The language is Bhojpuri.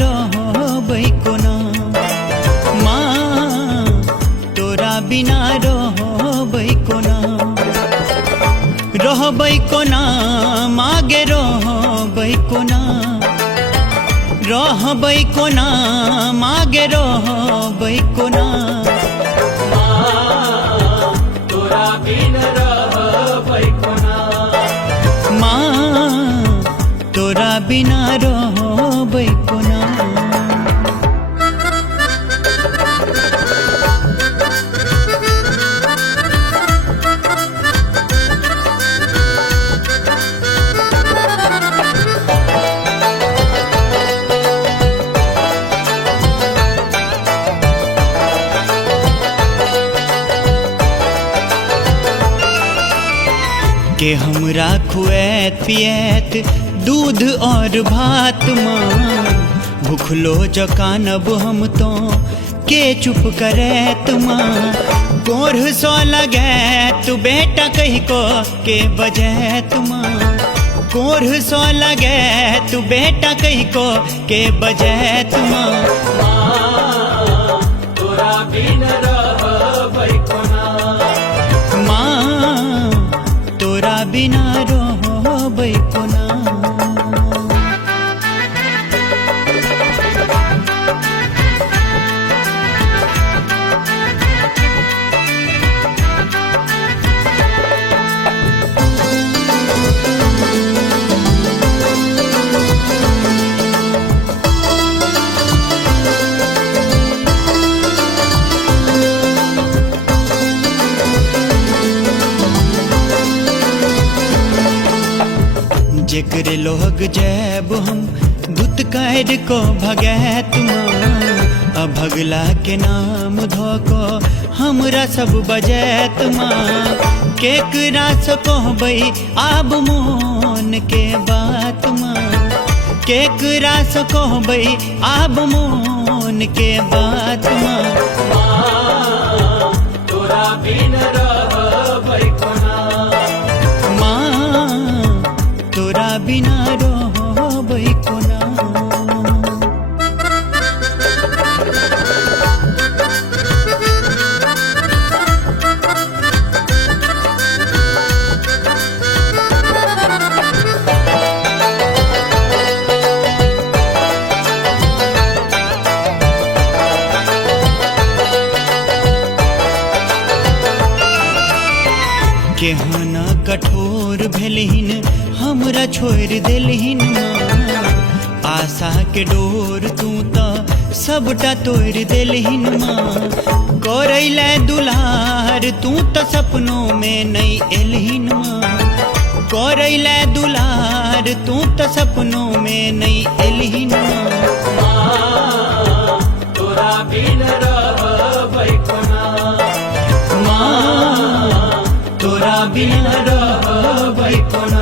रहबै कोना, माँ तोरा बिना रहबै कोना, रहबै कोना मागे रहबै कोना, रहबै कोना मागे रहबै कोना, माँ तोरा बिन रहबै कोना, माँ तोरा बिना रहबै कोना। के हमरा खुएत पिएत दूध और भात माँ, भूखलो जकानब हम तो के चुप करैत माँ, गोढ़ सो लगैत बेटा कहि को के बजैत माँ, गोढ़ सो लगैत बेटा कहि को के बजैत माँ, माँ तोरा बिन रहबै कोना, माँ तोरा बिना रहबै कोना। जेकरे लोग जैब हम दूत कैद को भगैत माँ, अभगला के नाम धोको हमरा सब बजैत माँ, केकरा से कहबै आब मोन के बात माँ, केकरा से कहबै आब मोन के बात माँ, माँ तोरा बिन रहबै कोना, माँ तोरा बिना रहबै कोना। केहना कठोर भेलहिन हमरा छोड़ देलहिन माँ, आशा के डोर तू तो सबटा तोड़ देलहिन माँ, करैले दुलार तू तो सपनों में नहीं एलहिन माँ, करैले दुलार तू तो सपनों में नहीं एलहिन माँ, माँ तोरा बिन रहबै कोना, माँ तोरा बिना रहबै कोना।